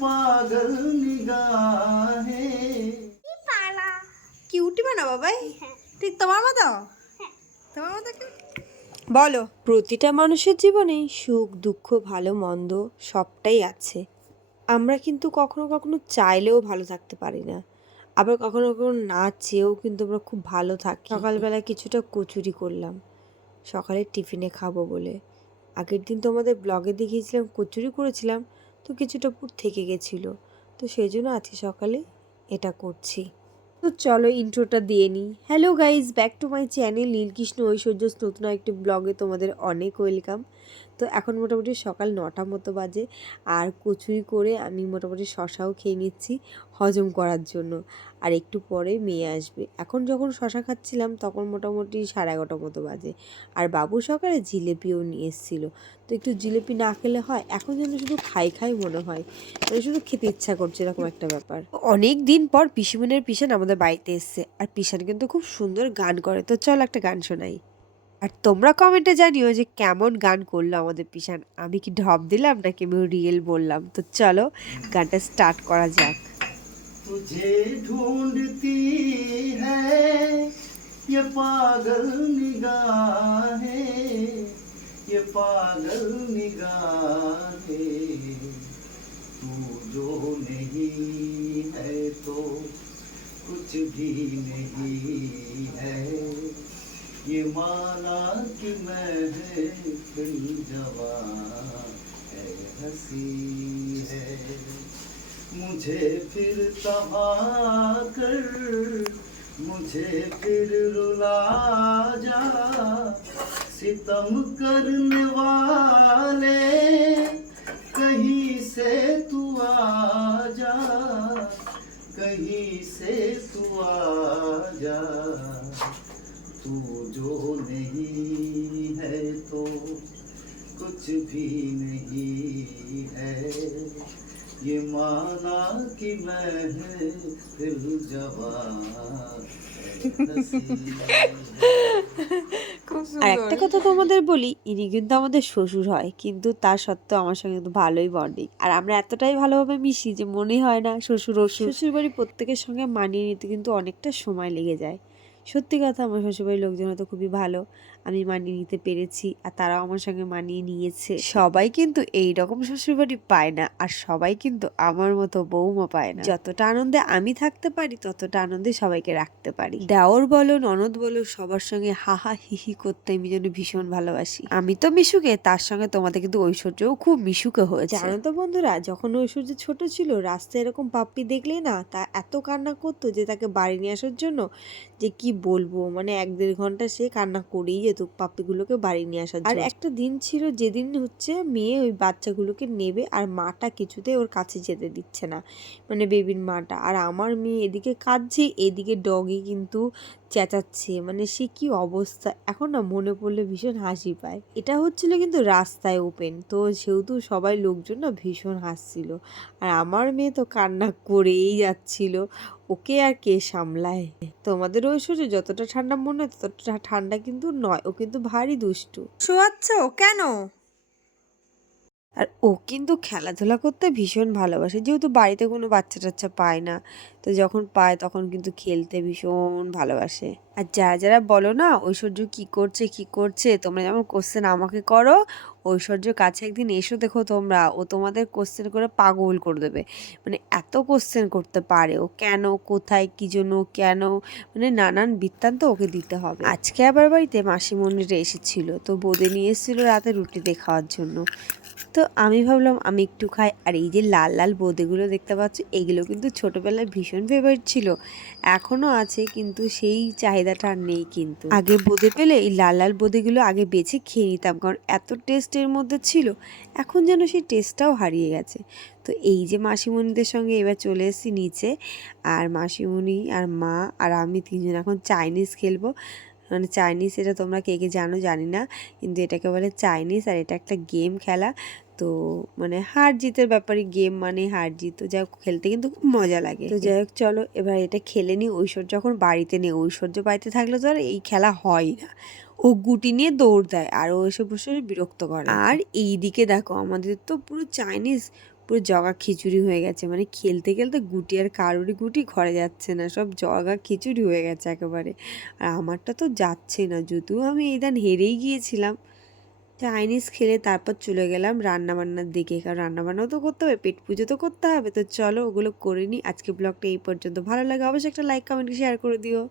পাগল নিগাহে। কিউটি বানা বাবা হ্যাঁ। ঠিক তোমার মতো? হ্যাঁ। তোমার মতো বলো প্রতিটা মানুষের জীবনে সুখ দুঃখ ভালো মন্দ সবটাই আছে। আমরা কিন্তু কখনো কখনো চাইলেও ভালো থাকতে পারি না। আবার কখনো কখনো না চেয়েও কিন্তু আমরা খুব ভালো থাকি। সকালবেলা কিছুটা কচুরি করলাম। সকালে টিফিনে খাব বলে। আগের দিন তোমাদের ব্লগে দেখিয়েছিলাম কচুরি করেছিলাম। তো কিছুটা পুর থেকে গেছিল। তো সেই জন্য আজকে সকালে এটা করছি। তো চলো ইন্ট্রোটা দিয়ে নিই। Hello guys back to my channel Nilkrishna Aishwarya নতুন একটি ব্লগে তোমাদের অনেক ওয়েলকাম তো এখন মোটামুটি সকাল নটা মতো বাজে। আর কচুরি করে আমি মোটামুটি শশাও খেয়ে নিচ্ছি হজম করার জন্য। আর একটু পরে মেয়ে আসবে। এখন যখন শশা খাচ্ছিলাম তখন মোটামুটি সাড়ে এগারোটা মতো বাজে। আর বাবু সকালে জিলেপিও নিয়ে এসেছিল। তো একটু জিলেপি না খেলে হয়, এখন যেন শুধু খাই খাই মনে হয়। মানে শুধু খেতে ইচ্ছা করছে এরকম একটা ব্যাপার। অনেক দিন পর পিসিমনের পিসান আমাদের বাড়িতে এসছে। আর পিসান কিন্তু খুব সুন্দর গান করে। তো চল একটা গান শোনাই। আর তোমরা কমেন্টে জানিও যে কেমন গান করলো আমাদের পিসান আমি কি ঢপ দিলাম নাকি আমি রিয়েল বললাম তো চলো গানটা স্টার্ট করা যাক तुझे ढूंढती है ये पागल निगाहें ये पागल निगाहें तू जो नहीं है तो कुछ भी नहीं है ये माना कि मैं फिर जवान है हँसी है। मुझे फिर तबाह कर, मुझे फिर रुला जा। सितम करने वाले, कहीं से तू आ जा, कहीं से तू आ कुछ भी नहीं है ये माना कि मैं है दिल जवान আর একটা কথা তোমাদের বলি ইনি কিন্তু আমাদের শ্বশুর হয় কিন্তু তা সত্ত্বেও আমার সঙ্গে কিন্তু ভালোই বন্ডিং আর আমরা এতটাই ভালোভাবে মিশি যে মনেই হয় না শ্বশুর শ্বশুর শ্বশুর বাড়ি প্রত্যেকের সঙ্গে মানিয়ে নিতে কিন্তু অনেকটা সময় লেগে যায় সত্যি কথা আমার শ্বশুরবাড়ির লোকজন হয়তো খুবই ভালো আমি মানিয়ে নিতে পেরেছি আর তারাও আমার সঙ্গে মানিয়ে নিয়েছে। সবাই কিন্তু এই রকম শ্বশুরবাড়ি পায় না আর সবাই কিন্তু আমার মতো বৌমা পায় না। যতটা আনন্দে আমি থাকতে পারি ততটা আনন্দে সবাইকে রাখতে পারি। দেওর বলো ননদ বলো সবার সঙ্গে হাহা হিহি করতে আমি যেন ভীষণ ভালোবাসি। আমি তো মিশুকে তার সঙ্গে তোমাদের কিন্তু ঐশ্বর্যও খুব মিশুকে হয়েছে। জানো তো বন্ধুরা যখন ঐশ্বর্য ছোট ছিল রাস্তায় এরকম পাপ্পি দেখলে না তা এত কান্না করতো যে তাকে বাড়ি নিয়ে আসার জন্য যে কি বলব? মানে এক দেড় ঘণ্টা সে কান্না করেই যেত। পাপ্পিগুলোকে বাড়ি নিয়ে আসার আর একটা দিন ছিল যেদিন হচ্ছে মেয়ে ওই বাচ্চাগুলোকে নেবে আর মাটা কিছুতে ওর কাছে যেতে দিচ্ছে না। মানে বেবির মাটা। আর আমার মেয়ে এদিকে কাঁদছে এদিকে ডগি কিন্তু চেঁচাচ্ছে। মানে সে কি অবস্থা? এখন না মনে পড়লে ভীষণ হাসি পায়। এটা হচ্ছিল কিন্তু রাস্তায় ওপেন তো সেহেতু সবাই লোকজন না ভীষণ হাসছিল। আর আমার মেয়ে তো কান্না করেই যাচ্ছিল। ওকে আর কে সামলায়? তোমাদের ঐশ্বর্য যতটা ঠান্ডা মনে হয় ততটা ঠান্ডা কিন্তু নয়, ও কিন্তু ভারী দুষ্টু। শোয়াচ্ছ কেন? আর ও কিন্তু খেলাধুলা করতে ভীষণ ভালোবাসে। যেহেতু বাড়িতে কোনো বাচ্চা টাচ্চা পায় না, তো যখন পায় তখন কিন্তু খেলতে ভীষণ ভালোবাসে। আর যারা যারা বলো না, ঐশ্বর্য কি করছে কি করছে, তোমরা যেমন কোশ্চেন আমাকে করো, ঐশ্বর্য কাছে একদিন এসো দেখো তোমরা, ও তোমাদের কোশ্চেন করে পাগল করে দেবে। মানে এত কোশ্চেন করতে পারে, ও কেন, কোথায়, কি জন্য, কেন মানে নানান বৃত্তান্ত ওকে দিতে হবে। আজকে আবার বাড়িতে মাসিমণিরা এসেছিল, তো বোদে নিয়ে এসেছিল রাতে রুটি দিয়ে খাওয়ার জন্য। তো আমি ভাবলাম আমি একটু খাই। আর এই যে লাল লাল বোঁদেগুলো দেখতে পাচ্ছ, এগুলো কিন্তু ছোটোবেলায় ভীষণ ফেভারিট ছিল। এখনও আছে, কিন্তু সেই চাহিদাটা আর নেই কিন্তু। আগে বোঁদে পেলে এই লাল লাল বোঁদেগুলো আগে বেছে খেয়ে নিতাম, কারণ এত টেস্টের মধ্যে ছিল, এখন যেন সেই টেস্টটাও হারিয়ে গেছে। তো এই যে মাসিমণিদের সঙ্গে এবার চলে এসেছি নিচে, আর মাসিমণি, আর মা, আর আমি তিনজন এখন চাইনিজ খেলব। মানে চাইনিজ এটা তোমরা কে কে জানো জানি না, কিন্তু এটাকে বলে চাইনিজ আর এটা একটা গেম খেলা। তো মানে হার জিতের ব্যাপারে গেম মানে হার জিত, তো যাই হোক খেলতে কিন্তু খুব মজা লাগে। তো যাই হোক চলো এবার এটা খেলে নি ঐশ্বর্য যখন বাড়িতে নেই। ঐশ্বর্য বাড়িতে থাকলে তো আর এই খেলা হয় না। ও গুটি নিয়ে দৌড় দেয় আর ও এসে বসে বিরক্ত করে। আর এই দিকে দেখো আমাদের তো পুরো চাইনিজ পুরো জগা খিচুড়ি হয়ে গেছে। মানে খেলতে খেলতে গুটি আর কারোরই গুটি ঘরে যাচ্ছে না। সব জগা খিচুড়ি হয়ে গেছে একেবারে। আর আমারটা তো যাচ্ছে না। যদিও আমি এই দান হেরেই গিয়েছিলাম। চাইনিজ খেলে তারপর চলে গেলাম রান্না বান্নার দিকে। কারণ রান্না বান্নাও তো করতে হবে, পেট পুজো তো করতে হবে। তো চলো ওগুলো করে নিই। আজকে ব্লগটা এই পর্যন্ত। ভালো লাগে অবশ্যই একটা লাইক, কমেন্ট শেয়ার করে দিও।